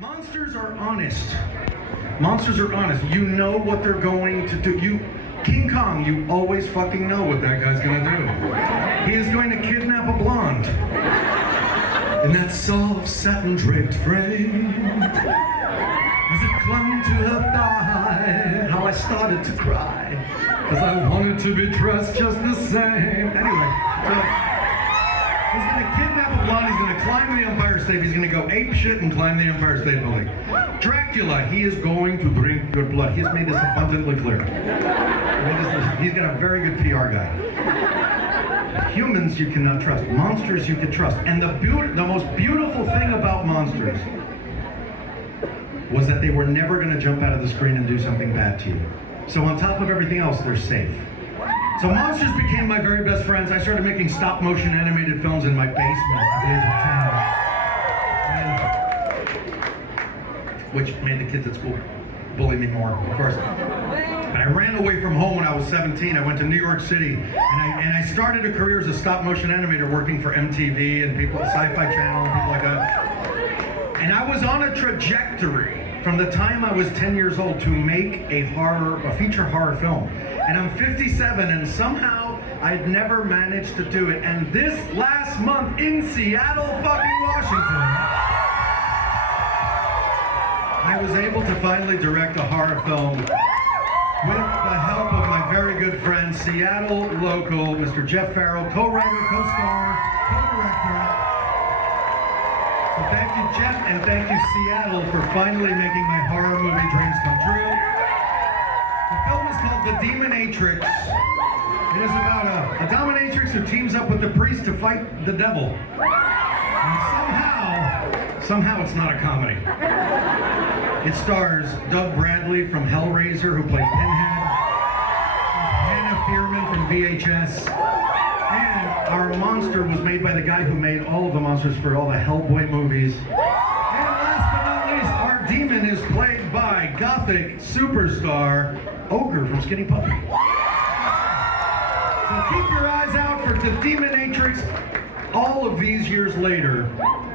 Monsters are honest. Monsters are honest. You know what they're going to do. King Kong, you always fucking know what that guy's gonna do. He is going to kidnap a blonde. In that soft satin draped frame, as it clung to her thigh, how I started to cry, cause I wanted to be dressed just the same. Anyway, so he's gonna kidnap a blonde, he's gonna climb the Empire State, he's gonna go ape shit and climb the Empire State Building. Dracula, he is going to drink your blood. He has made this abundantly clear. He's got a very good PR guy. Humans you cannot trust. Monsters you can trust. And the most beautiful thing about monsters was that they were never gonna jump out of the screen and do something bad to you. So on top of everything else, they're safe. So monsters became my very best friends. I started making stop motion animated films in my basement at the age of 10. Which made the kids at school bully me more, of course. But I ran away from home when I was 17. I went to New York City, and I started a career as a stop motion animator working for MTV and people at Sci-Fi Channel and people like that. And I was on a trajectory from the time I was 10 years old to make a feature horror film. And I'm 57, and somehow I'd never managed to do it. And this last month in Seattle, fucking Washington, I was able to finally direct a horror film with the help of my very good friend, Seattle local, Mr. Jeff Farrell, co-writer, co-star, co-director. So thank you, Jeff, and thank you, Seattle, for finally making my horror movie dreams come true. The film is called The Demonatrix. It is about a dominatrix who teams up with the priest to fight the devil. And somehow it's not a comedy. It stars Doug Bradley from Hellraiser, who played Pinhead, Hannah Fearman from VHS, and our monster was made by the guy who made all of the monsters for all the Hellboy movies. And last but not least, our demon is played by Gothic superstar Ogre from Skinny Puppy. So keep your eyes out for The Demonatrix. All of these years later,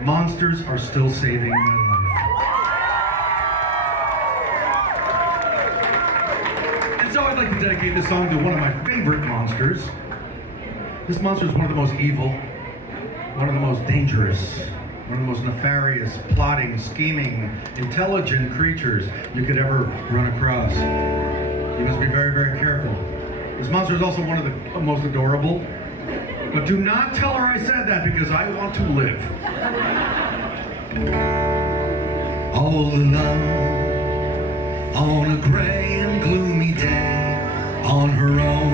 monsters are still saving my life. So I'd like to dedicate this song to one of my favorite monsters. This monster is one of the most evil, one of the most dangerous, one of the most nefarious, plotting, scheming, intelligent creatures you could ever run across. You must be very, very careful. This monster is also one of the most adorable. But do not tell her I said that, because I want to live. All alone on a gray and gloomy day, on her own,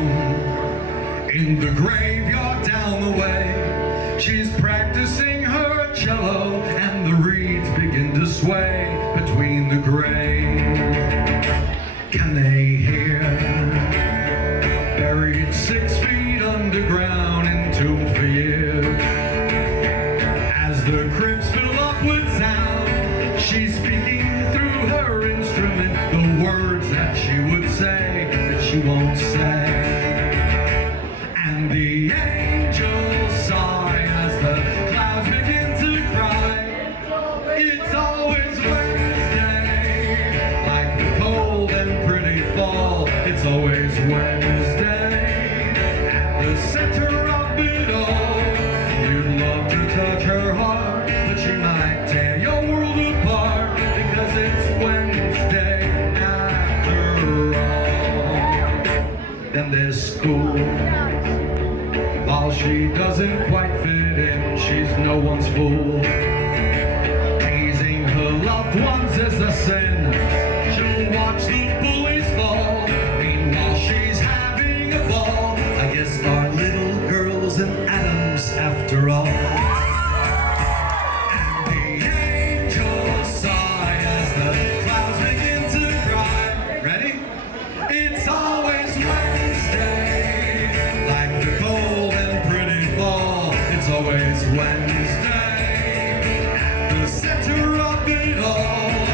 in the graveyard down the way, she's practicing her cello, and the reeds begin to sway between the graves. Can they hear, buried 6 feet underground, entombed for years, as the crypts fill up with sound, she's speaking through her instrument the words that she would say that she won't say. And the angels sigh as the clouds begin to cry. It's always Wednesday, like the cold and pretty fall. It's always Wednesday, at the center of it all. You'd love to touch her heart, but she might tear your world apart, because it's Wednesday after all. Then there's school. While she doesn't quite fit in, she's no one's fool. Teasing her loved ones is a sin. She'll watch the bullies fall. Meanwhile, she's having a ball. I guess our little girl's an Addams after all. And the angels sigh as the clouds begin to cry. Ready? It's always Wednesday, like the cold and pretty fall. It's always Wednesday, at the center of it all.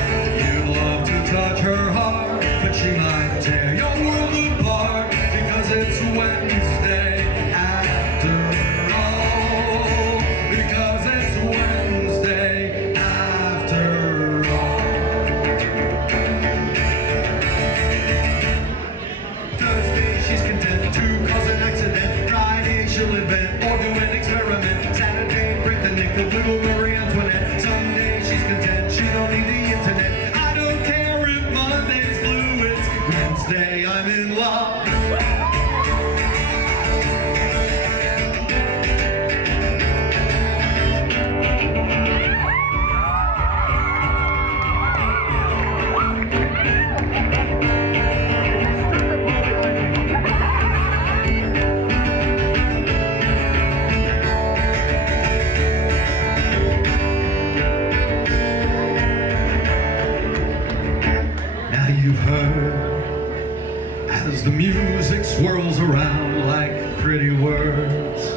word as the music swirls around like pretty words.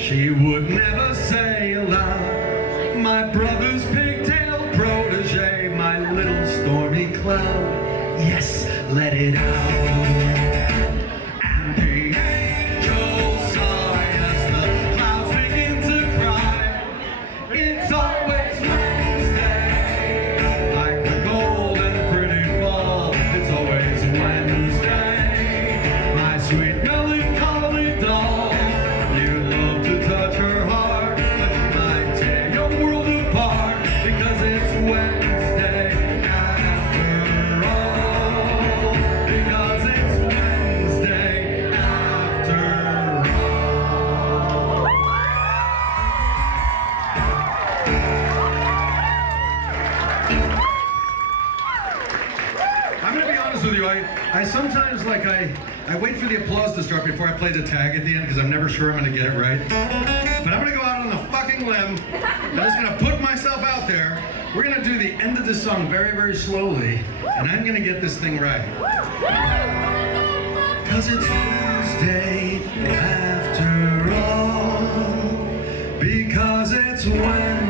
She would never say aloud, my brother's pigtail protege, my little stormy cloud. Yes, let it out. And the angels sigh as the clouds begin to cry. It's always Wednesday, like the golden pretty fall. It's always Wednesday, my sweet melancholy doll. You love to touch her heart, but she might tear your world apart because it's Wednesday after all. Because it's Wednesday after all. I'm gonna be honest with you, I sometimes I wait for the applause to start before I play the tag at the end because I'm never sure I'm gonna get it right. But I'm gonna go out on the fucking limb. I'm just gonna put myself out there. We're gonna do the end of the song very, very slowly, and I'm gonna get this thing right. Cause it's Wednesday after all. Because it's Wednesday.